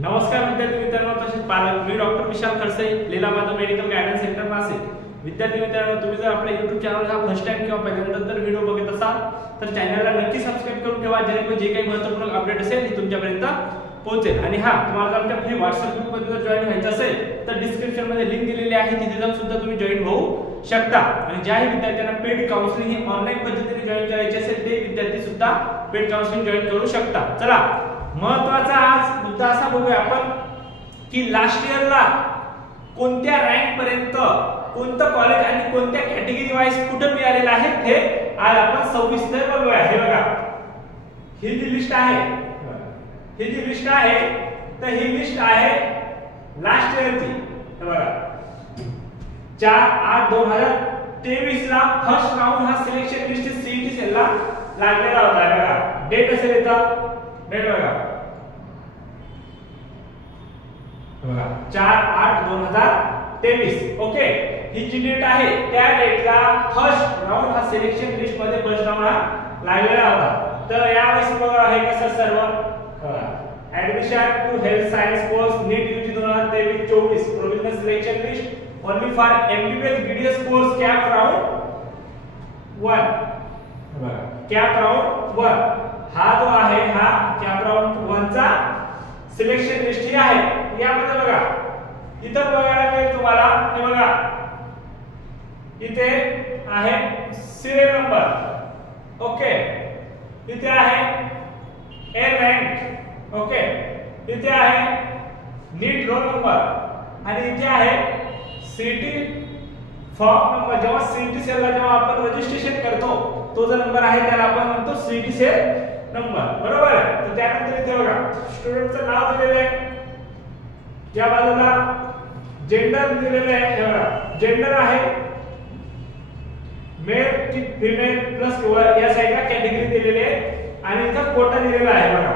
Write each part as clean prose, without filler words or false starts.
नमस्कार विद्यार्थी मित्रांनो, तसेच पालक. मी डॉक्टर विशाल खडसे, लीला माता मेडिकल गायडन्स सेंटर नाशिक. विद्यार्थी मित्रांनो, तुम्ही जर आपल्या YouTube चॅनलवर हा फर्स्ट टाइम किंवा पहिल्यांदा जर व्हिडिओ बघत असाल तर चॅनलला नक्की सबस्क्राइब करून ठेवा, जेणेकरून जे काही महत्त्वपूर्ण अपडेट असेल हे तुमच्यापर्यंत पोहोचेल. आणि हा, तुम्हाला जर आमच्या फ्री WhatsApp ग्रुपमध्ये जर जॉइन व्हायचं असेल तर डिस्क्रिप्शन मध्ये लिंक दिलेली आहे, तिथे जाऊन सुद्धा तुम्ही जॉइन होऊ शकता. आणि ज्याही विद्यार्थ्यांना पेड काउन्सिलिंग ही ऑनलाईन पद्धतीने जॉइन करायची असेल ते विद्यार्थी सुद्धा पेड काउन्सिलिंग जॉइन करू शकता. चला, महत्त्वाचा आज मुद्दा असा बघूया आपण की लास्ट इयरला कोणत्या रँक पर्यंत कोणतं कॉलेज आणि कोणत्या कॅटेगरी वाईज कुठे मिळालेलं आहे हे आज आपण सविस्तर बघूया. हे बघा, ही जी लिस्ट आहे, ही जी लिस्ट आहे तर ही लिस्ट आहे लास्ट इयरची. हे बघा, 4/8/2023 ला फर्स्ट राऊंड हा सिलेक्शन लिस्ट सीईटी सेलला लागलेला होता. हे बघा, डेट असेल इथं, डेट बघा 4/8/2023. ओके, ही जी डेट आहे त्या डेटला फर्स्ट राऊंड हा सिलेक्शन लिस्ट मध्ये फर्स्ट राऊंड हा लागलेला होता. तर यावेळेस बघा हे कसं सर्व admission to health science course NEET UG 2023-24 provisional selection list only for MBBS BDS course CAP round 1. CAP round 1 हा जो आहे हा कॅप राऊंड 1 चा सिलेक्शन लिस्ट ही आहे. यामध्ये बघा इथं बघायला मिळेल तुम्हाला. हे बघा, इथे आहे सिरियल नंबर. ओके, इथे आहे ए रँक. ओके, इथे आहे नीट रोल नंबर आणि इथे आहे सीटी फॉर्म नंबर. जेव्हा सीटी सेलला जेव्हा आपण रजिस्ट्रेशन करतो तो जो नंबर आहे त्याला आपण म्हणतो सीटी सेल नंबर, बरोबर आहे. तर त्यानंतर इथे बघा स्टुडंटचं नाव दिलेलं आहे, या बाजूला जेंडर दिलेलं आहे. हे बघा, जेंडर आहे मेल की फिमेल प्लस या साइडला कॅटेगरी दिलेली आहे आणि इथं कोटा दिलेला आहे. बघा,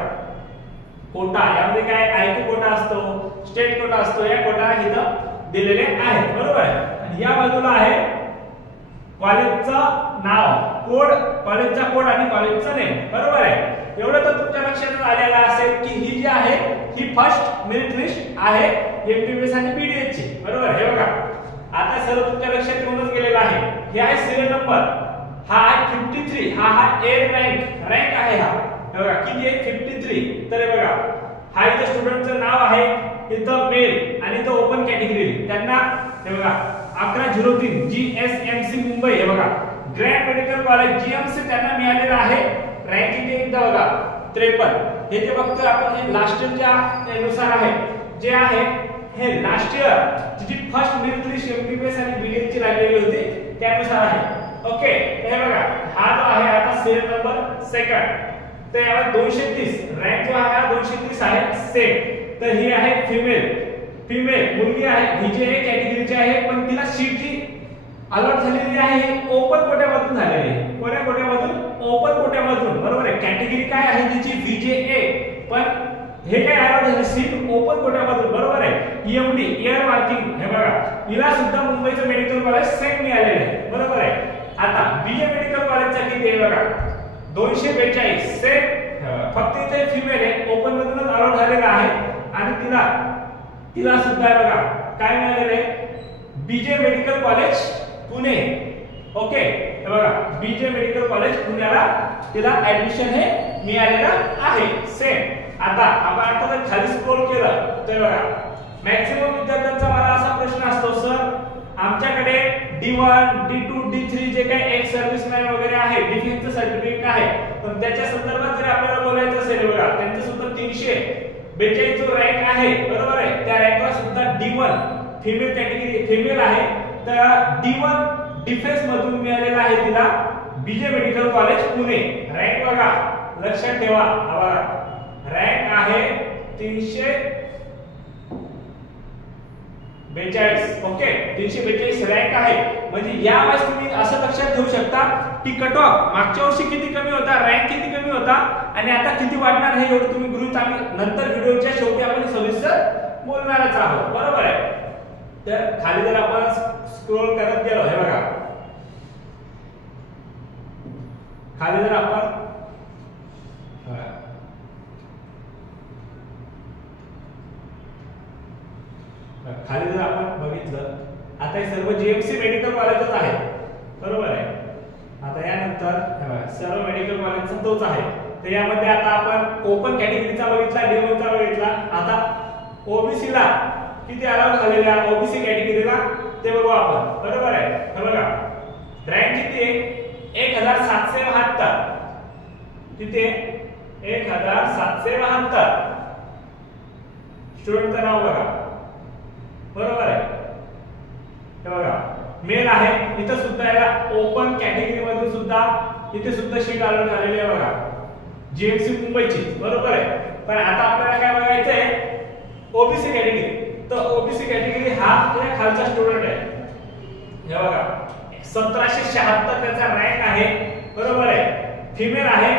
कोटा यामध्ये काय आयटी कोटा असतो, स्टेट कोटा असतो, या कोटा इथं दिलेले आहेत, बरोबर आहे. आणि या बाजूला आहे कॉलेजचं नाव, कोड, कॉलेजचा कोड आणि कॉलेजचं नेम, बरोबर आहे. एवढं तर तुमच्या लक्षात आलेलं असेल की ही जी आहे ही फर्स्ट मेरिट लिस्ट आहे एमबीबीएस आणि बीडीएस ची, बरोबर. हे बघा, आता सर्व तुमच्या लक्षात येऊनच गेलेलं आहे. हे आहे सिरियल नंबर, हा आहे 53, हा ए रँक आहे. हा हे बघा किती आहे 53. तर हे बघा, हा इथे स्टुडंटचं नाव आहे, इथं मेल आणि इथं ओपन कॅटेगरी त्यांना. हे बघा 1103 जीएसएमसी मुंबई. हे बघा ग्रँड मेडिकल कॉलेज जीएमसी त्यांना मिळालेला आहे. रँक किती एकदा बघा 53. हे जे बघतोय आपण हे लास्ट इयरच्या नुसार आहे, जे आहे हे लास्ट इयर जी फर्स्ट मेरिट लिस्ट एमबीबीएस आणि बीडीएस ची लागलेली होती त्यानुसार आहे. ओके, हे बघा हा जो आहे आता सिरियल नंबर सेकंड. तर यावर 230 रँक जो आहे हा 230 आहे सेम. तर ही आहे फिमेल मुलगी आहे, व्हीजे कॅटेगरीची आहे, पण तिला सीटी अलॉट झालेली आहे ओपन कोट्यामधून झालेली आहे. कोण्या कोट्यामधून? ओपन कोट्यामधून, बरोबर आहे. कॅटेगरी काय आहे तिची व्हीजे, पण हे काय अलॉट झाले सीट ओपन कोट्यामधून, बरोबर आहे. EMD year marking. हे बघा, हिला सुद्धा मुंबईचं मेडिकल कॉलेज सेम मिळालेलं आहे, बरोबर आहे. आता बीए मेडिकल कॉलेजचा किती आहे बघा 242 सेम. फक्त इथे फिमेल आहे, ओपन मधूनच अलॉट झालेला आहे आणि तिला सुद्धा बघा काय मिळालेलं आहे बीजे मेडिकल कॉलेज पुणे. ओके, हे बघा बीजे मेडिकल कॉलेज पुण्याला तिला ऍडमिशन हे मिळालेलं आहे सेम. आता आपण आता जर खाली स्क्रॉल केलं तर बघा मॅक्सिमम विद्यार्थ्यांचा मला असा प्रश्न असतो, सर आमच्याकडे D1 D2 D3 जे काही एक्स सर्व्हिसमॅन वगैरे आहे, डिफेन्सचं सर्टिफिकेट आहे, पण त्याच्या संदर्भात जर आपल्याला बोलायचं असेल बघा त्यांचं सुद्धा 342 जो रँक आहे, बरोबर आहे, त्या रँकला सुद्धा D1 फिमेल कॅटेगरी फिमेल आहे. तर D1 डिफेन्स मधून मिळालेला आहे तिला बीजे मेडिकल कॉलेज पुणे. रँक बघा लक्षात ठेवा, बघा रँक आहे 342. ओके, 342 रँक आहे. म्हणजे यावेळेस तुम्ही असं लक्षात ठेवू शकता की कट ऑफ मागच्या वर्षी किती कमी होता, रँक किती कमी होता आणि आता किती वाढणार आहे एवढं तुम्ही गृहीत आम्ही नंतर व्हिडिओच्या शेवटी आपण सविस्तर बोलणारच आहोत, बरोबर आहे. तर खाली जर आपण स्क्रॉल करत गेलो, हे बघा खाली जर आपण 1 खाली जर आपण बघितलं आता हे सर्व जीएमसी मेडिकल कॉलेजच आहे, बरोबर आहे. आता यानंतर सर्व मेडिकल कॉलेजचा तोच आहे. तर यामध्ये आता आपण ओपन कॅटेगरीचा बघितला, D1 चा बघितला. आता ओबीसी ला किती अलाउड झालेले आहे ओबीसी कॅटेगरीला ते बघू आपण, बरोबर आहे. हे बघा रँक किती आहे 1772. किती आहे 1772. स्टुडंटचं नाव बघा, बरोबर आहे. हे बघा मेल आहे. इथं सुद्धा याला ओपन कॅटेगरी मध्ये सुद्धा इथे सुद्धा शीट अलाउड झालेली आहे बघा, जीएमसी मुंबईची, बरोबर आहे. पण आता आपल्याला काय बघायचं आहे ओबीसी कॅटेगरी. तर ओबीसी कॅटेगरी हा या खालचा स्टुडंट आहे. हे बघा 1776 त्याचा रँक आहे, बरोबर आहे. फिमेल आहे,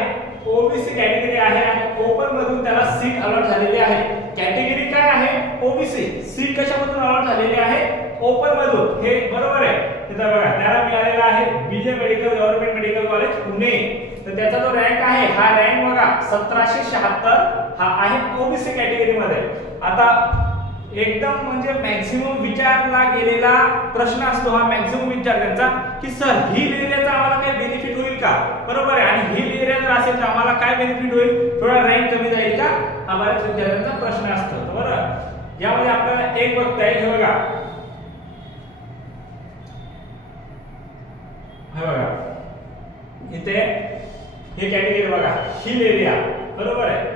ओबीसी कॅटेगरी आहे आणि ओपन मधून त्याला सीट अलॉट झालेली आहे. कॅटेगरी काय आहे ओबीसी, सीट कशामधून अलॉट झालेली आहे ओपन मधून, हे बरोबर आहे. तिथं बघा त्याला मिळालेला आहे बीजे medical government medical college Pune. तर त्याचा जो रँक आहे हा रँक बघा 1776 हा आहे ओबीसी कॅटेगरी मध्ये. आता एकदम म्हणजे मॅक्सिमम विचारला गेलेला प्रश्न असतो हा मॅक्सिमम विद्यार्थ्यांचा की सर हिल एरियाचा आम्हाला काय बेनिफिट होईल का, बरोबर आहे. आणि हिल एरिया जर असेल तर आम्हाला काय बेनिफिट होईल, थोडा रँक कमी जाईल का, हा बऱ्याच विद्यार्थ्यांचा प्रश्न असतो, बरोबर. यामध्ये आपल्याला एक बघता येईल, हे बघा इथे हे कॅटेगरी बघा हिल एरिया, बरोबर आहे.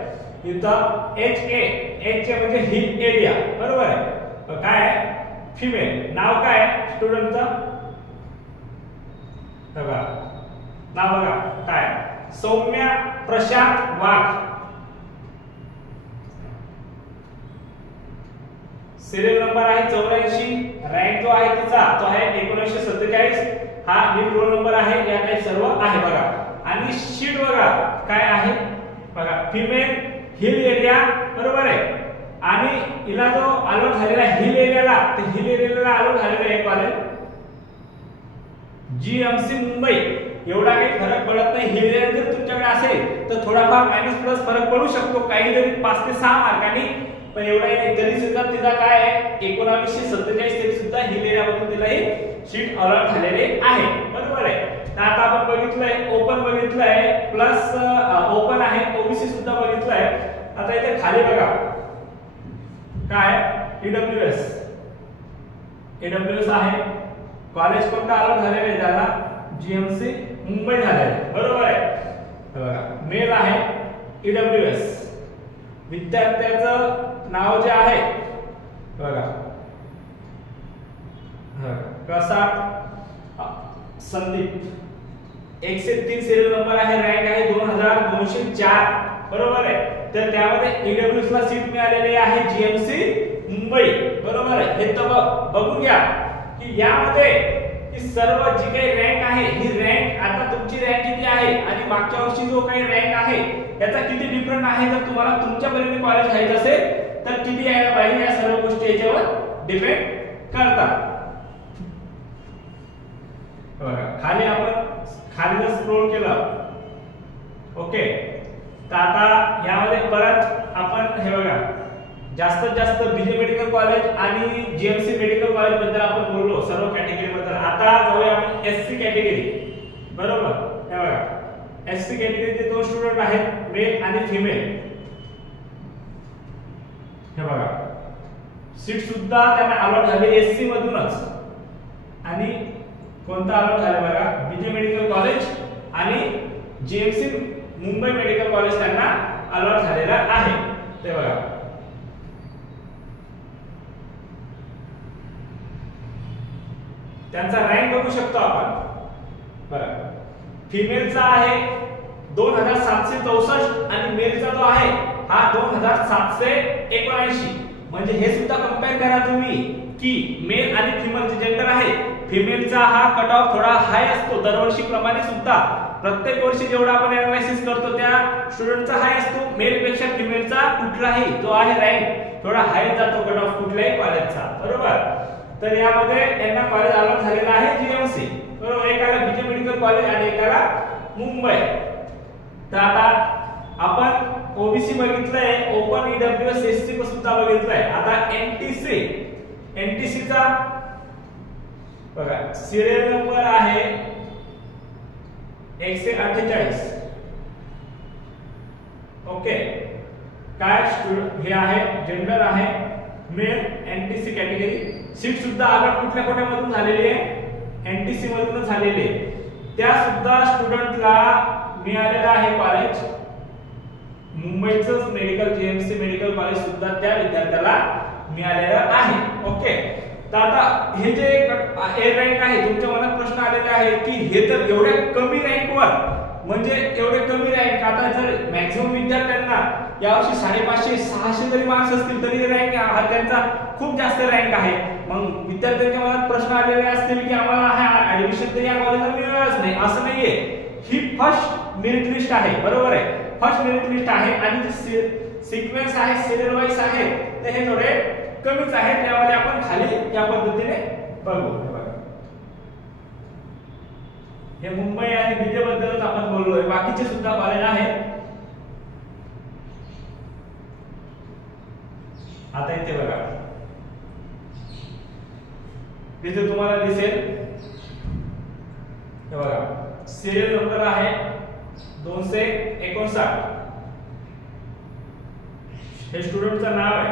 इथं एच म्हणजे हिल एरिया, बरोबर आहे. काय आहे फिमेल, नाव काय स्टुडंटचं बघा, नाव बघा काय सौम्या प्रशांत वाघ. सिरियल नंबर आहे 84. रँक जो आहे तिचा तो आहे 1947. हा नीट रोल नंबर आहे. या काही सर्व आहे बघा. आणि शीट बघा काय आहे बघा फिमेल हिल एरिया, बरोबर आहे. आणि हिला जो अलॉट झालेला हिल एरियाला, तर हिल एरियाला अलॉट झालेला आहे कॉलेज जीएमसी मुंबई. एवढा काही फरक पडत नाही. हिल एरिया जर तुमच्याकडे असेल तर थोडाफार मायनस प्लस फरक पडू शकतो, काही जरी 5 ते 6 मार्कांनी, पण एवढा नाही. तरी सुद्धा तिला काय आहे 1947 तरी सुद्धा हिल एरियामधून तिला ही शीट अलॉट झालेले आहे, बरोबर आहे. तर आता आपण बघितलंय ओपन बघितलंय प्लस ओपन आहे, ओबीसी सुद्धा बघितलंय. आता इथे खाली बघा काय ईडब्ल्यूएस आहे. कॉलेज कोणता अलॉट झालेलं आहे त्याला जीएमसी मुंबई झालेलं आहे, बरोबर आहे. बघा मेल आहे ईडब्ल्यूएस. विद्यार्थ्याचं नाव जे आहे बघा प्रसाद संदीप. 103 सिरियल नंबर आहे. रँक आहे 2204, बरोबर आहे. तर त्यामध्ये ईडब्ल्यूएस ला सीट मिळालेली आहे जीएमसी मुंबई, बरोबर आहे. हे तर बघून घ्या की यामध्ये ही सर्व जी काही रँक आहे ही रँक आता तुमची रँक किती आहे आणि मागच्या वर्षी जो काही रँक आहे याचा किती डिफरंट आहे. जर तुम्हाला तुमच्या परीने कॉलेज घ्यायचं असेल तर किती यायला पाहिजे, या सर्व गोष्टी याच्यावर डिपेंड करतात. बघा खाली आपण खाली जर स्क्रोल केलं ओके, तर आता यामध्ये परत आपण हे बघा जास्तीत जास्त बीजे मेडिकल कॉलेज आणि जीएमसी मेडिकल कॉलेज बद्दल आपण बोललो सर्व कॅटेगरी बद्दल. आता जाऊया आपण एससी कॅटेगरी, बरोबर. हे बघा एससी कॅटेगरीचे 2 स्टुडंट आहेत मेल आणि फिमेल. हे बघा सीट सुद्धा त्यांना अलॉट झाली एससी मधूनच. आणि कोणता अलॉट झाला बघा बीजे मेडिकल कॉलेज आणि जीएमसी मुंबई मेडिकल कॉलेज त्यांना अलॉट झालेला आहे. ते बघा त्यांचा रँक बघू शकतो आपण. बघा फिमेलचा आहे 2764 आणि मेलचा जो आहे हा 2779. म्हणजे हे सुद्धा कंपेअर करा तुम्ही की मेल आणि फिमेल जे जेंडर आहे फिमेलचा हा कट ऑफ थोडा हाय असतो दरवर्षी प्रमाणे सुद्धा. प्रत्येक वर्षी जेवढा आपण एनालिसिस करतो त्या स्टुडंटचा हाय असतो. मेल पेक्षा फिमेलचा कुठलाही जो आहे रँक थोडा हाय जातो कट ऑफ कुठल्याही कॉलेजचा, बरोबर. तर यामध्ये यांना कॉलेज अलॉट झालेला आहे जीएमसी, बरोबर. एकाला बीजे मेडिकल कॉलेज आणि एकाला मुंबई. तर आता आपण ओबीसी बघितलंय, ओपन ईडब्ल्यूएस एसटी सुद्धा बघितलंय. आता एनटीसी एनटीसीचा बघा सिरियल नंबर आहे 148. ओके, काय स्टुडंट हे आहे, जेंडर आहे मेल, एनटीसी कॅटेगरी. सीट सुद्धा आगात कुठल्या कोट्यामधून झालेली आहे, एनटीसी मधून झालेली आहे. त्या सुद्धा स्टुडंटला मिळालेला आहे कॉलेज मुंबईचं मेडिकल, जीएमसी मेडिकल कॉलेज सुद्धा त्या विद्यार्थ्याला मिळालेलं आहे. ओके, तर आता हे जे ए रँक आहे, तुमच्या मनात प्रश्न आलेले आहे की हे तर एवढ्या कमी रँकवर, म्हणजे एवढे कमी रँक, आता जर मॅक्सिमम विद्यार्थ्यांना यावर्षी 550-600 जरी मार्क्स असतील तरी रँक हा त्यांचा खूप जास्त रँक आहे. मग विद्यार्थ्यांच्या मनात प्रश्न आलेले असतील की आम्हाला हा ऍडमिशन तरी या कॉलेजला मिळणारच नाही. असं नाहीये, ही फर्स्ट मेरिट लिस्ट आहे, बरोबर आहे, फर्स्ट मेरिट लिस्ट आहे. आणि जे सिक्वेन्स आहे, सिरियल वाईज आहे, तर हे थोडे कमीच आहे. त्यामध्ये आपण खाली या पद्धतीने बघू. हे मुंबई आणि बीजे बद्दलच आपण बोललोय, बाकीचे सुद्धा कॉलेज आहेत. आता इथे बघा, तिथे तुम्हाला दिसेल, हे बघा सिरियल नंबर आहे 259. हे स्टुडंटचं नाव आहे.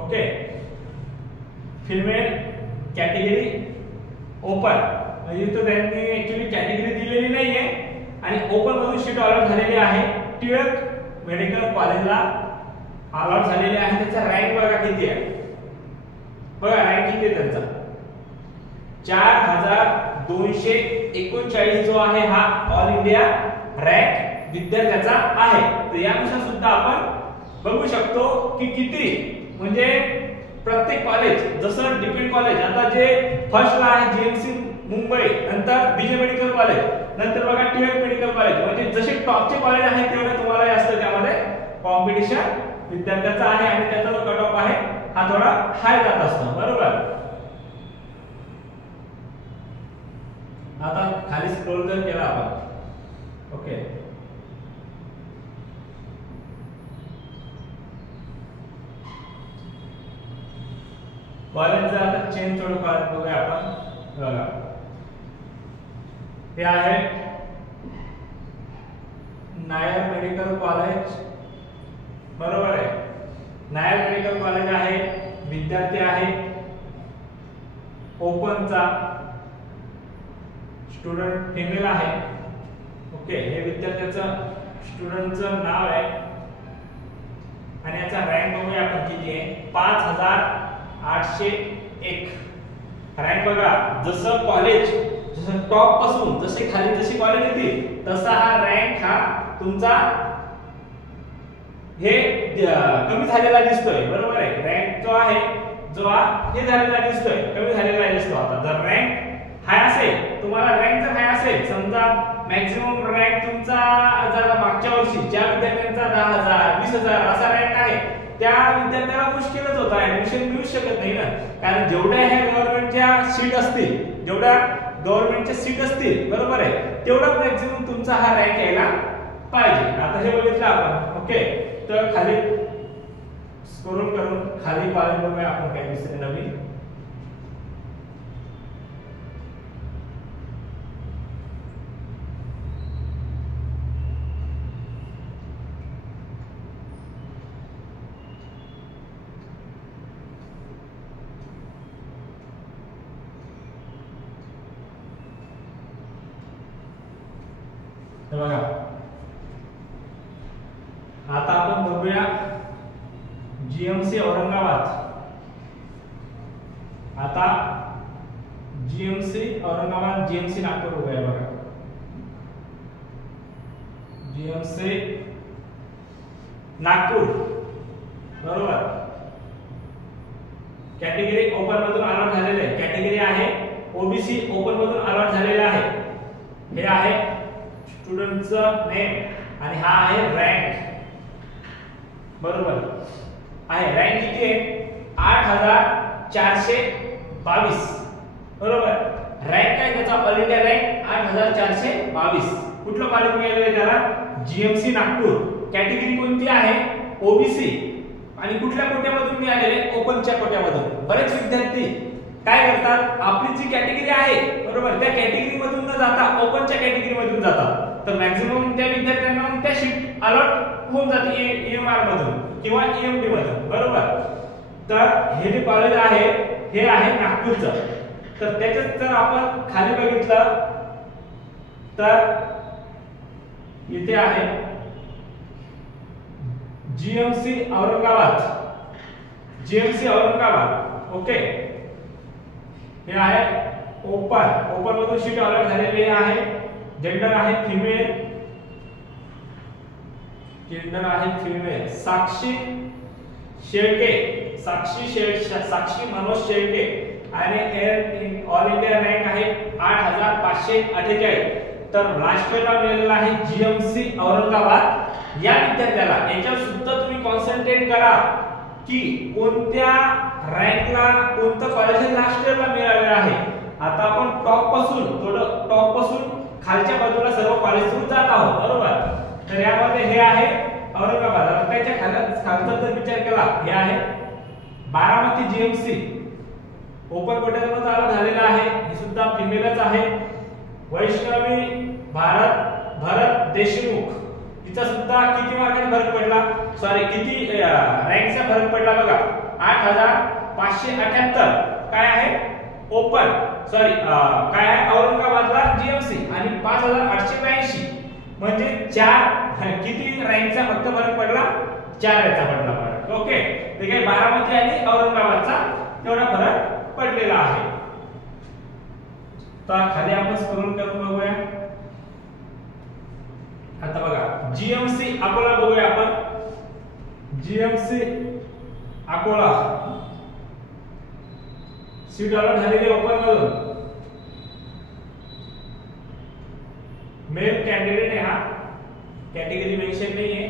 ओके, फिमेल कॅटेगरी ओपन, इथं त्यांनी ऍक्च्युअली कॅटेगरी दिलेली नाहीये आणि ओपन मधून सीट अलॉट झालेली आहे. टिळक मेडिकल कॉलेजला अलॉट झालेली आहे. त्याचा रँक बघा किती आहे, बघा रँक किती आहे त्यांचा, 4239 जो आहे हा ऑल इंडिया रँक विद्यार्थ्याचा आहे. तर यानुसार सुद्धा आपण बघू शकतो की किती, म्हणजे प्रत्येक कॉलेज, जसं डिपेंड कॉलेज आता जे फर्स्टला आहे जीएमसी मुंबई, नंतर बीजे मेडिकल कॉलेज, नंतर बघा टिळक मेडिकल कॉलेज, म्हणजे जसे टॉपचे कॉलेज आहेत तेवढे तुम्हाला जास्त त्यामध्ये कॉम्पिटिशन विद्यार्थ्याचा आहे आणि त्याचा जो कट ऑफ आहे हा थोडा हाय जात असतो, बरोबर. आता खाली स्क्रोल जर केला आपण, ओके, कॉलेजचा आता चेंज थोडं बघूया आपण. बघा हे आहे नायर मेडिकल कॉलेज, बरोबर आहे, नायर मेडिकल कॉलेज आहे. विद्यार्थी आहे ओपनचा, स्टुडंट फिमेल आहे. ओके, हे विद्यार्थ्याचं स्टुडंटचं नाव आहे आणि याचा रँक बघूया आपण किती आहे, 5801 रँक. बघा जसं कॉलेज, जसं टॉप पासून जसे खाली जशी कॉलेज येतील तसा हा रँक हा तुमचा हे कमी झालेला दिसतोय, बरोबर आहे. रँक जो आहे जो हे झालेला दिसतोय, कमी झालेला दिसतो. आता जर रँक हाय असेल, तुम्हाला रँक जर हाय असेल, समजा मॅक्सिमम रँक तुमचा जर मागच्या वर्षी ज्या विद्यार्थ्यांचा 10,000 20,000 असा रँक आहे, त्या विद्यार्थ्याला मुश्किलच होता, ऍडमिशन मिळू शकत नाही ना. कारण जेवढ्या ह्या गव्हर्नमेंटच्या सीट असतील, जेवढ्या गव्हर्नमेंटच्या सीट असतील, बरोबर आहे, तेवढा मॅक्सिमम तुमचा हा रँक यायला पाहिजे. आता हे बघितलं आपण. ओके, तर खाली स्क्रोल करून खाली कॉलेज बघूया आपण काही दुसरे नवीन. बघा आता आपण बघूया जीएमसी औरंगाबाद. आता जीएमसी औरंगाबाद, जीएमसी नागपूर बघूया. बघा जीएमसी नागपूर, बरोबर. कॅटेगरी ओपन मधून अलॉट झालेले आहे, कॅटेगरी आहे ओबीसी, ओपन मधून अलॉट झालेले आहे. हे आहे स्टुडंटचं नेम आणि हा आहे रँक, बरोबर आहे. रँक किती आहे, 8422, बरोबर. रँक काय त्याचा, ऑल इंडिया रँक 8422. कुठलं कॉलेज मिळालेलं आहे त्याला, जीएमसी नागपूर. कॅटेगरी कोणती आहे, ओबीसी आणि कुठल्या कोट्यामधून मिळालेले ओपनच्या कोट्यामधून. बरेच विद्यार्थी काय करतात, आपली जी कॅटेगरी आहे बरोबर त्या कॅटेगरी मधून न जाता ओपनच्या कॅटेगरी मधून जातात. तर मॅक्झिमम त्या विद्यार्थ्यांना त्या शीट अलॉट होऊन जाते EMR मधून किंवा EMD मधून बरोबर. तर हे जे कॉलेज आहे हे आहे नागपूरचं. तर त्याच्यात जर आपण खाली बघितलं तर इथे आहे GMC Aurangabad. GMC Aurangabad okay. हे आहे ओपन मधून शीट अलॉट झालेली आहे. जेंडर आहे फिमेल. साक्षी शेळके, साक्षी मनोज शेळके आणि ऑल इंडिया रँक आहे 8548. तर राष्ट्रीयला मिळालेला आहे GMC औरंगाबाद या विद्यार्थ्याला. याच्यावर सुद्धा तुम्ही कॉन्सन्ट्रेट करा की कोणत्या रँकला कोणतं कॉलेज राष्ट्रीयला मिळालेलं आहे. आता आपण टॉप पासून खालच्या बाजूला सर्व कॉलेज जात आहोत बरोबर. तर यामध्ये हे आहे औरंगाबाद. आता त्याच्या खालचा जर विचार केला हे आहे बारामती GMC ओपन कोट्यातून चालू झालेला आहे. हे सुद्धा फिमेलच आहे. वैष्णवी भरत देशमुख तिचा सुद्धा किती मार्कांचा फरक पडला, सॉरी किती रँकचा फरक पडला बघा 8578. काय आहे ओपन सॉरी काय आहे औरंगाबादला GMC आणि 5882 म्हणजे 4 किती रँकचा फक्त फरक पडला 4 याचा पडला फरक. ओके. ते काय बारामती आणि औरंगाबादचा तेवढा फरक पडलेला आहे. तर खाली आपण स्क्रॉल करून बघूया. आता बघा GMC अकोला बघूया आपण. GMC अकोला सीट अलॉट झालेली ओपन मधून. मेल कॅन्डिडेट आहे हा, कॅटेगरी मेन्शन नाही आहे.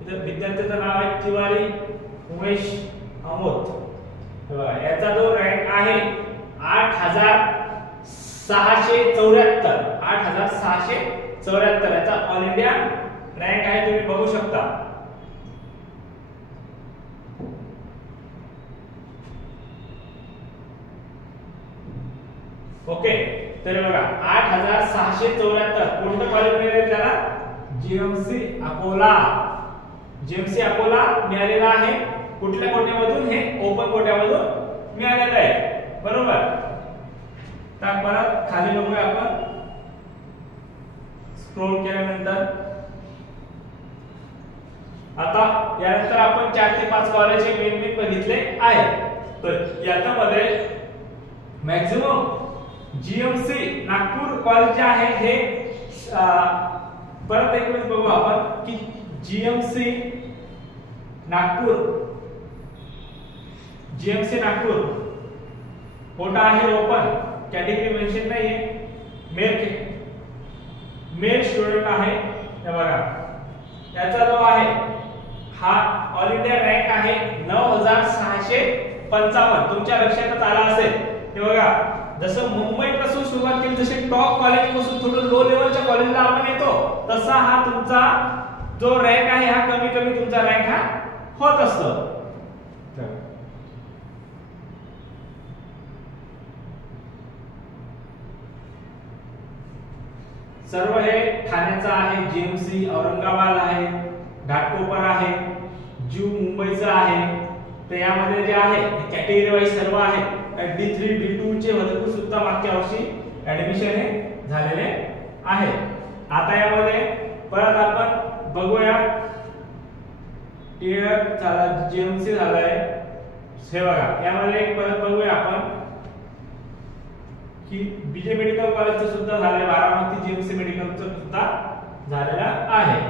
इथं विद्यार्थ्याचं नाव आहे तिवारी उमेश अमोद. याचा जो रँक आहे 8674 याचा ऑल इंडिया रँक आहे. तुम्ही बघू शकता. ओके. तर बघा 8674 कोणतं कॉलेज मिळाले त्याला GMC अकोला. GMC अकोला मिळालेला आहे. कुठल्या कोट्यामधून, हे ओपन कोट्यामधून मिळालेलं आहे बरोबर. तर परत खाली बघूया आपण स्क्रॉल केल्यानंतर. आता यानंतर आपण 4 ते 5 कॉलेज मेन बघितले आहे. तर याच्यामध्ये मॅक्झिमम GMC नागपूर कॉलेज जे आहे हे परत एक वेळेस बघू आपण की GMC नागपूर कोटा आहे ओपन, कॅटेगरी मेन्शन नाहीये. मेल स्टुडंट आहे. हे बघा याचा जो आहे हा ऑल इंडिया रँक आहे 9655. तुमच्या लक्षात आला असेल. हे बघा जसं मुंबई पासून सुरुवात केली, जसे टॉप कॉलेज पासून थोडं लो लेवलच्या कॉलेजला आपण येतो, तसा हा तुमचा जो रँक आहे हा कमी तुमचा रँक हा होत असतो. सर्व हे ठाण्याचा आहे, GMC औरंगाबाद आहे, घाटकोपर आहे, जू मुंबईचा आहे. तर यामध्ये जे आहे कॅटेगरी वाईज सर्व आहे. D3 D2 चे भरपूर सुद्धा मागच्या वर्षी ऍडमिशन हे झालेले आहे. आता यामध्ये परत आपण बघूया टियर झाला, GMC झालाय. हे बघा यामध्ये एक परत बघूया आपण की बीजे मेडिकल कॉलेजचं सुद्धा झालंय. बारामती GMC मेडिकलचं सुद्धा झालेला आहे.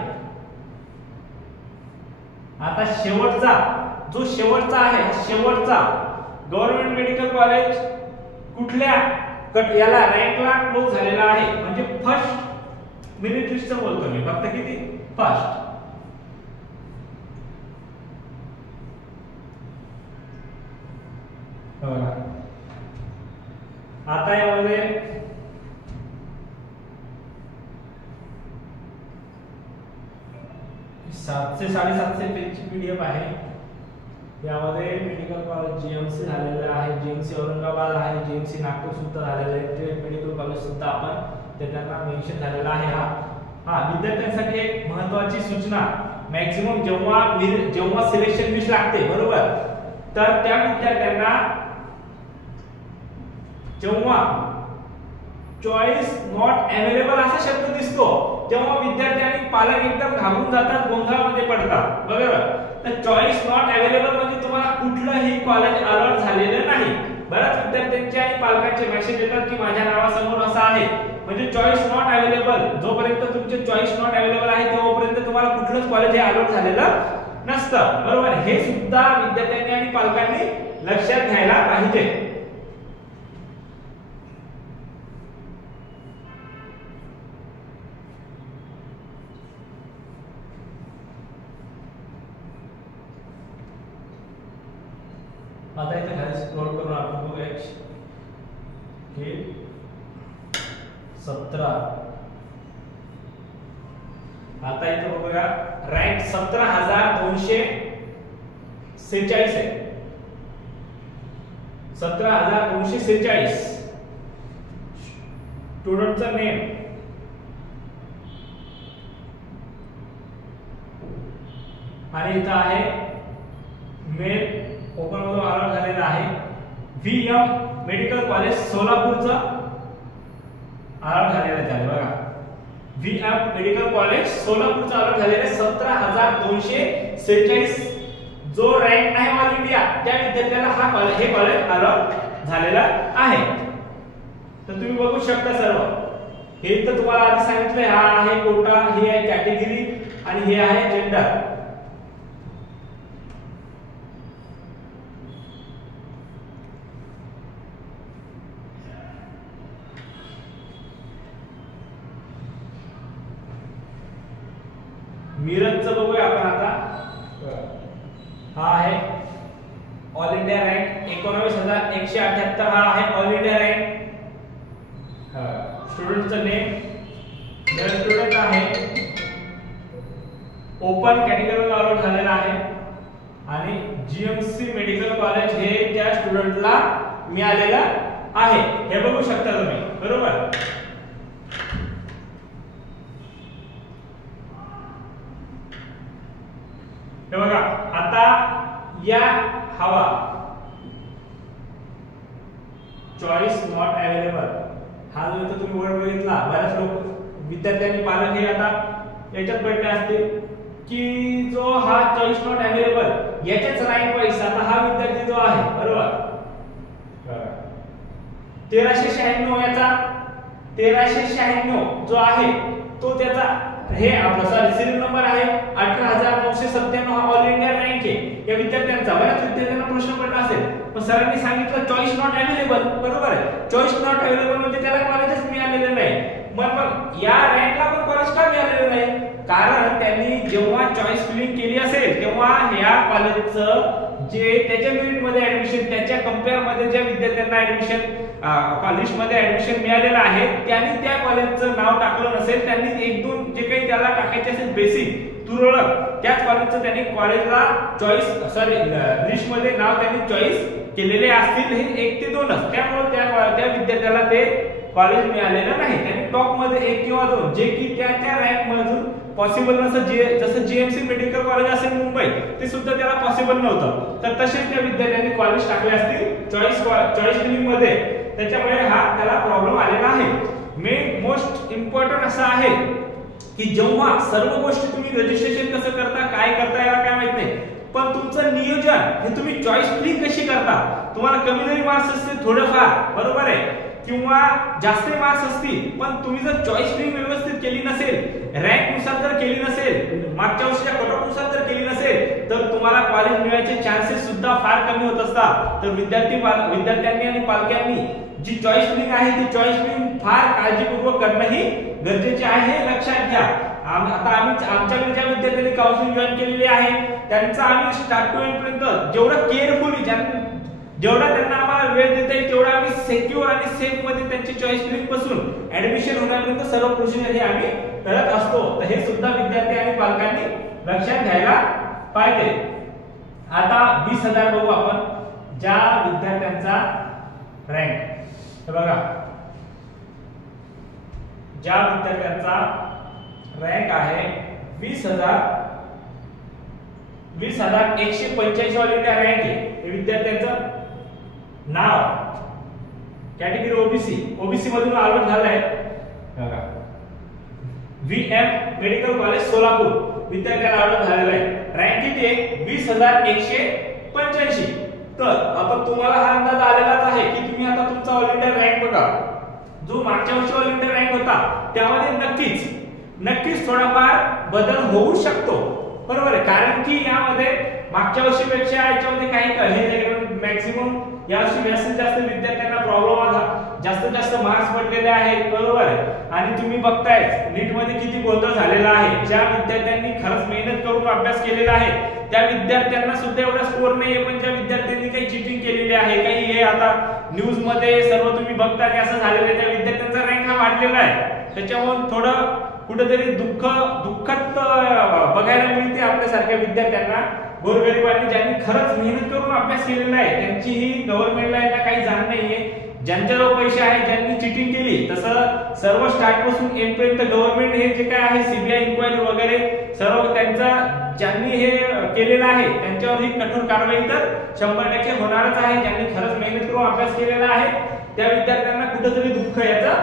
आता शेवटचा आहे, शेवटचा गव्हर्नमेंट मेडिकल कॉलेज कुठल्या याला रँकला क्लोज झालेला आहे, म्हणजे फर्स्ट मेरिट लिस्टचं बोलतो मी. फक्त किती फर्स्ट. आता यामध्ये सातशे 750 पेजची PDF आहे. यामध्ये मेडिकल कॉलेज जीएमसी झालेलं आहे, जीएमसी औरंगाबाद आहे, जीएमसी नागपूर सुद्धा झालेलं आहे, ट्रेड मेडिकल कॉलेज सुद्धा आपण ते त्यांना मेन्शन झालेला आहे. हा विद्यार्थ्यांसाठी एक महत्त्वाची सूचना, मॅक्सिमम जेव्हा सिलेक्शन लिस्ट लागते बरोबर, तर त्या विद्यार्थ्यांना जेव्हा चॉईस नॉट अवेलेबल असा शब्द दिसतो तेव्हा विद्यार्थी आणि पालक एकदम घाबरून जातात, गोंधळामध्ये पडतात बरोबर. तर चॉईस नॉट अवेलेबल म्हणजे तुम्हाला कुठलंही कॉलेज अलॉट झालेलं नाही. बऱ्याच विद्यार्थ्यांचे आणि पालकांचे मेसेज येतात की माझ्या नावासमोर असं आहे, म्हणजे चॉईस नॉट अवेलेबल, जोपर्यंत तुमचे चॉईस नॉट अवेलेबल आहे तोपर्यंत तुम्हाला कुठलंच कॉलेज हे अलॉट झालेलं नसतं बरोबर. हे सुद्धा विद्यार्थ्यांनी आणि पालकांनी लक्षात घ्यायला पाहिजे. आता इथे खाली स्क्रॉल करून आपण बघूया हे 17. आता इथे बघूया रँक 17,246 आहे, 17,246. स्टुडंटचं नेम आणि इथं आहे मेल ओपन मधून अलॉट झालेला आहे. व्हीएम मेडिकल कॉलेज सोलापूरचं अलॉट झालेलं आहे बघा. व्हीएम मेडिकल कॉलेज सोलापूरचं अलॉट झालेलं आहे 17,246. जो रँक आहे ऑल इंडिया त्या विद्यार्थ्याला हे कॉलेज अलॉट झालेला आहे. तर तुम्ही बघू शकता सर्व. हे तर तुम्हाला आधी सांगितलंय, हा आहे कोटा, ही आहे कॅटेगरी आणि हे आहे जेंडर. मिरजचं बघूया आपण आता. हा आहे ऑल इंडिया रँक 19,178. हा आहे ऑल इंडिया रँक. स्टुडंटचं नेम मेल स्टुडंट आहे, ओपन कॅटेगरीला अलॉट झालेला आहे आणि जीएमसी मेडिकल कॉलेज हे त्या स्टुडंटला मिळालेलं आहे. हे बघू शकता तुम्ही बरोबर. हे बघा आता या हवा चॉईस नॉट अवेलेबल हा जो इथं तुम्ही वर्ड बघितला, बऱ्याच लोक विद्यार्थ्यांनी पालक हे आता याच्यात पडले असते की जो हा चॉईस नॉट अवेलेबल याच्याच रँक वाईज आता हा विद्यार्थी जो आहे बरोबर 1396 याचा 1396 जो आहे तो त्याचा हे आपला सिरियल नंबर आहे 18,997. हा ऑल इंडिया रँक आहे या विद्यार्थ्यांचा. बऱ्याच विद्यार्थ्यांना प्रश्न पडला असेल, पण सरांनी सांगितलं चॉईस नॉट अवेलेबल बरोबर आहे. चॉईस नॉट अवेलेबल म्हणजे त्याला कॉलेजच मिळालेलं नाही. मग या रँकला पण कॉलेज का मिळालेलं नाही? कारण त्यांनी जेव्हा चॉईस फिलिंग केली असेल तेव्हा या कॉलेजचं जे त्याच्या मेरिट मध्ये ऍडमिशन, त्याच्या कंपेअर मध्ये ज्या विद्यार्थ्यांना ऍडमिशन कॉलेज मध्ये ऍडमिशन मिळालेलं आहे त्यांनी त्या कॉलेजचं नाव टाकलं नसेल. त्यांनी एक दोन जे काही त्याला टाकायचे असेल बेसिक तुरळक त्याच कॉलेजचं त्यांनी कॉलेजला चॉईस लिस्ट मध्ये नाव त्यांनी चॉईस केलेले असतील. हे 1 ते 2च. त्यामुळे त्या विद्यार्थ्याला ते कॉलेज मिळालेलं नाही. त्यांनी टॉप मध्ये 1 किंवा 2 जे की त्या रँक मधून पॉसिबल नसतं. जसं जीएमसी मेडिकल कॉलेज असेल मुंबई ते सुद्धा त्याला पॉसिबल नव्हतं. तर तसेच त्या विद्यार्थ्यांनी कॉलेज टाकले असतील चॉईस फिलिंग मध्ये. त्याच्यामुळे हा त्याला प्रॉब्लेम आलेला आहे. मोस्ट इम्पॉर्टंट असं आहे की जेव्हा सर्व गोष्टी तुम्ही रजिस्ट्रेशन कसं करता, काय करता याला काय माहित नाही, पण तुमचं नियोजन हे तुम्ही चॉईस फिलिंग कशी करता. तुम्हाला कमी जरी मार्क्स असतील थोडंफार बरोबर आहे किंवा जास्त मार्क्स असतील, पण तुम्ही जर चॉईस फिलिंग व्यवस्थित केली नसेल, रँक नुसार जर केली नसेल, मागच्या वर्षीच्या कट ऑफ नुसार जर केली नसेल, तर तुम्हाला कॉलेज मिळायचे चान्सेस सुद्धा फार कमी होत असतात. तर विद्यार्थ्यांनी आणि पालकांनी जी चॉईस फिलिंग आहे ती चॉईस फिलिंग फार काळजीपूर्वक करणं ही गरजेचे आहे, हे लक्षात घ्या. आता आमच्याकडे ज्या विद्यार्थ्यांनी काउन्सिलिंग जॉईन केलेली आहे त्यांचा आम्ही स्टार्ट टू एंड पर्यंत जेवढं केअरफुली जेवढा त्यांना आम्हाला वेळ देता येईल तेवढा आम्ही सिक्युअर आणि सेफ मध्ये त्यांची चॉईस फिलिंग पासून ऍडमिशन होण्यापर्यंत सर्व प्रोसिजर हे आम्ही करत असतो. तर हे सुद्धा विद्यार्थी आणि पालकांनी लक्षात घ्यायला पाहिजे. आता 20,000 बघू आपण, ज्या विद्यार्थ्यांचा रँक, हे बघा, ज्या विद्यार्थ्यांचा रँक आहे 20,185 ऑल इंडिया रँक आहे, हे विद्यार्थ्यांचं नाव कॅटेगरी ओबीसी मधून अलॉट झालंय बघा. VM मेडिकल कॉलेज सोलापूर विद्यार्थ्याला अलॉट झालेला आहे. रँक किती आहे? 20,185. तर आता तुम्हाला हा अंदाज आलेलाच आहे की तुम्ही आता तुमचा ऑल इंडिया रँक बघा, जो मागच्या वर्षी ऑल इंडिया रँक होता त्यामध्ये नक्कीच थोडाफार बदल होऊ शकतो, बरोबर आहे. कारण की यामध्ये मागच्या वर्षीपेक्षा याच्यामध्ये काही मॅक्सिमम यावर्षी जास्तीत जास्त विद्यार्थ्यांना प्रॉब्लेम आला, जास्त मार्क्स पडलेले आहेत, बरोबर आहे. आणि तुम्ही बघताय नीट मध्ये किती गोंधळ झालेला आहे. ज्या विद्यार्थ्यांनी खरंच मेहनत करून अभ्यास केलेला आहे त्या विद्यार्थ्यांना सुद्धा एवढा स्कोर नाहीये, पण ज्या विद्यार्थ्यांनी काही चिटिंग केलेली आहे, काही हे आता न्यूज मध्ये सर्व तुम्ही बघता की असं झालेलं आहे, त्या विद्यार्थ्यांचा रँक हा वाढलेला आहे. त्याच्यामुळे थोडं कुठेतरी दुःखद बघायला मिळते आपल्यासारख्या विद्यार्थ्यांना. गोरगरिबांनी ज्यांनी खरंच मेहनत करून अभ्यास केलेला आहे त्यांची ही गव्हर्नमेंटला याला काही जाण नाहीये. ज्यांच्याजवळ पैसे आहेत, ज्यांनी चिटिंग केली, तसं सर्व स्टार्ट पासून एंड पर्यंत गव्हर्नमेंट हे जे काय आहे सीबीआय इन्क्वायरी वगैरे सर्व त्यांचा ज्यांनी हे केलेलं आहे त्यांच्यावर ही कठोर कारवाई तर 100% होणारच आहे. ज्यांनी खरंच मेहनत करून अभ्यास केलेला आहे त्या विद्यार्थ्यांना कुठेतरी दुःख याचं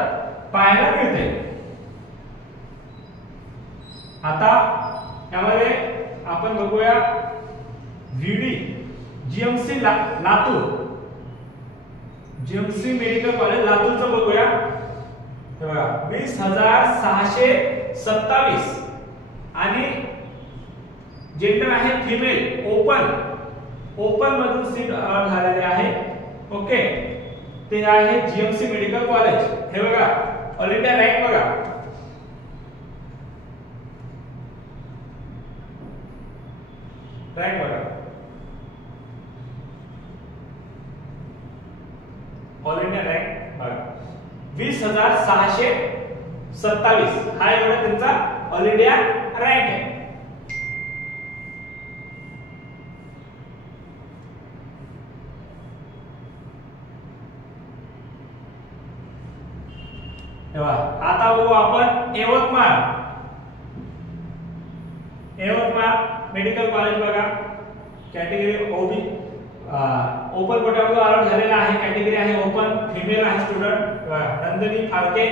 पाहायला मिळते. आता यामध्ये आपण बघूया VD GMC Latur, GMC medical college लातूरचं बघूया. हे बघा 20,627 आणि जेंडर आहे फिमेल, ओपन मधून सीट झालेले आहे. ओके, ते आहे जीएमसी मेडिकल कॉलेज. हे बघा ऑल इंडिया रँक बघा, रँक बघा, ऑल इंडिया रँक बघा 20,627 हा एवढा त्यांचा ऑल इंडिया रँक आहे. आता बघू आपण यवतमाळ मेडिकल कॉलेज बघा, कॅटेगरी ओपन कोट्यामध्ये अलॉट झालेला आहे. कॅटेगरी आहे ओपन, फिमेल आहे स्टुडंट नंदिनी फाळके,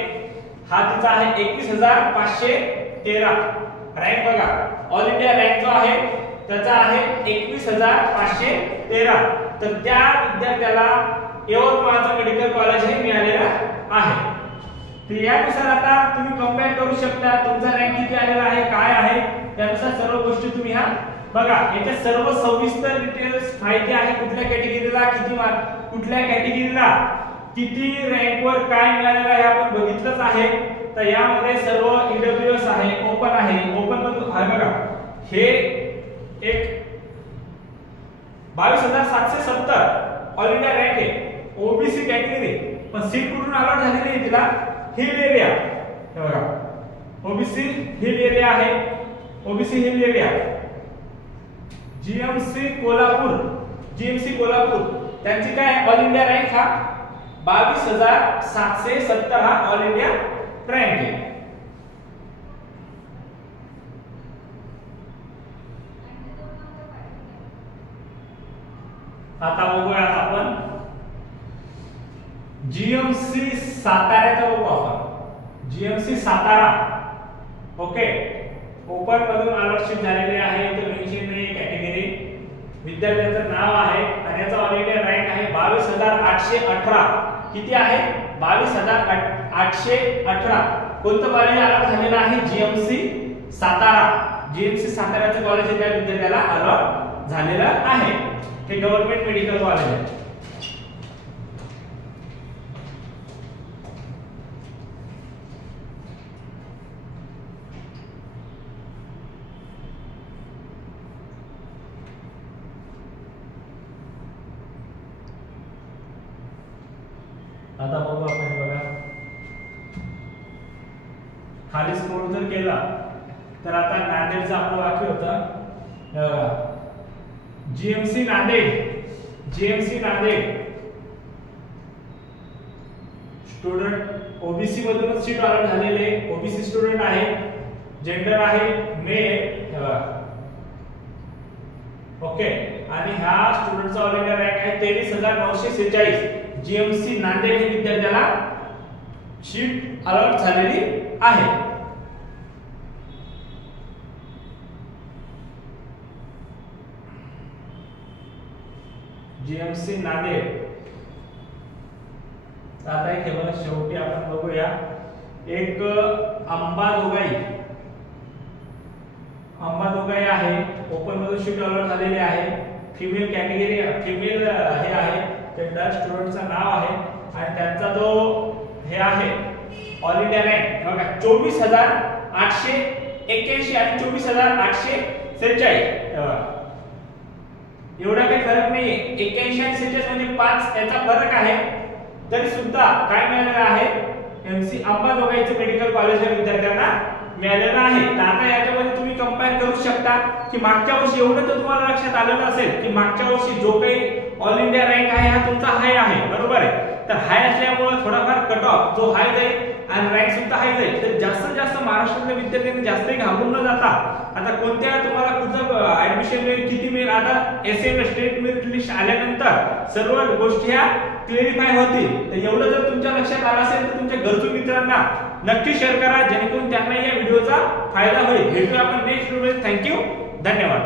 हा तिचा आहे 21,513 रँक बघा. ऑल इंडिया रँक जो आहे त्याचा आहे 21,513. तर त्या विद्यार्थ्याला यवतमाळचं मेडिकल कॉलेज हे मिळालेलं आहे. तर यानुसार आता तुम्ही कंपेअर करू शकता तुमचा रँक किती आलेला आहे, काय आहे, त्यानुसार सर्व गोष्टी तुम्ही हा बघा. याच्या सर्व सविस्तर डिटेल्स माहिती आहे, कुठल्या कॅटेगरीला किती मार्क, कुठल्या कॅटेगरीला किती रँक वर काय मिळालेलं आहे आपण बघितलंच आहे. तर यामध्ये सर्व ईडब्ल्यूएस आहे, ओपन मधून आहे बघा. हे एक 22,770 ऑल इंडिया रँक आहे, ओबीसी कॅटेगरी. पण सीट कुठून अलॉट झालेली आहे तिला? हिल एरिया, हे बघा ओबीसी हिल एरिया आहे, OBC hill area. GMC Kolhapur त्यांची काय ऑल इंडिया रँक हा 22,770 हा ऑल इंडिया रँक आहे. आता बघूया आपण जीएमसी साताऱ्याचा बघू आपण. जीएमसी सातारा ओके, ओपन मधून अलॉटशिप झालेली आहे, ते मेन्शन नाही कॅटेगरी. विद्यार्थ्याचं नाव आहे आणि याचा ऑल इंडिया रँक आहे 22,818. किती आहे? 22,818. कोणतं कॉलेज अलॉट झालेलं आहे? जीएमसी सातारा. जीएमसी साताराचं कॉलेज त्या विद्यार्थ्याला अलॉट झालेलं आहे. हे गव्हर्नमेंट मेडिकल कॉलेज आहे. आता बघू आपण, बघा खाली स्क्रोल जर केला तर आता नांदेडचं आपलं वाक्य होतं जीएमसी नांदेड स्टुडंट ओबीसी मधूनच सीट अलॉट झालेले, ओबीसी स्टुडंट आहे, जेंडर आहे मेल, ओके, आणि ह्या स्टुडंटचा ऑल इंडिया रँक आहे 23,946. जीएमसी नांदेड हे विद्यार्थ्याला सीट अलॉट झालेली आहे. जीएमसी नांदेड. आता एक हे बघा, शेवटी आपण बघूया एक अंबाजोगाई आहे, ओपन मधून सीट अलॉट झालेली आहे, फिमेल कॅटेगरी, फिमेल हे आहे, जेंडर स्टुडंटचं नाव आहे आणि त्यांचा जो हे आहे ऑल इंडिया रँक बघा 24,881 आणि 24,846. एवढा काही फरक नाहीये, 81 आणि 46 म्हणजे 5 याचा फरक आहे. तरी सुद्धा काय मिळालेलं आहे, एमसी अंबाजोगाईचे मेडिकल कॉलेजच्या विद्यार्थ्यांना मिळालेलं आहे. तर आता याच्यामध्ये तुम्ही कंपेअर करू शकता की मागच्या वर्षी एवढं तर तुम्हाला लक्षात आलेलं असेल की मागच्या वर्षी जो काही ऑल इंडिया रँक आहे हा तुमचा हाय आहे, बरोबर आहे. तर हाय असल्यामुळे थोडाफार कट ऑफ जो हाय जाईल आणि रँक सुद्धा हाय जाईल. तर जास्तीत जास्त महाराष्ट्रातल्या विद्यार्थ्यांनी जास्तही घाबरून न जाता आता कोणत्या तुम्हाला कुठं ऍडमिशन मिळेल, किती मिळेल, आता एसएम स्टेट मेरिट लिस्ट आल्यानंतर सर्व गोष्टी ह्या क्लिअरिफाय होतील. तर एवढं जर तुमच्या लक्षात आलं असेल तर तुमच्या गरजू मित्रांना नक्की शेअर करा, जेणेकरून त्यांना या व्हिडिओचा फायदा होईल. भेटूया आपण नेक्स्ट व्हिडिओमध्ये. थँक्यू, धन्यवाद.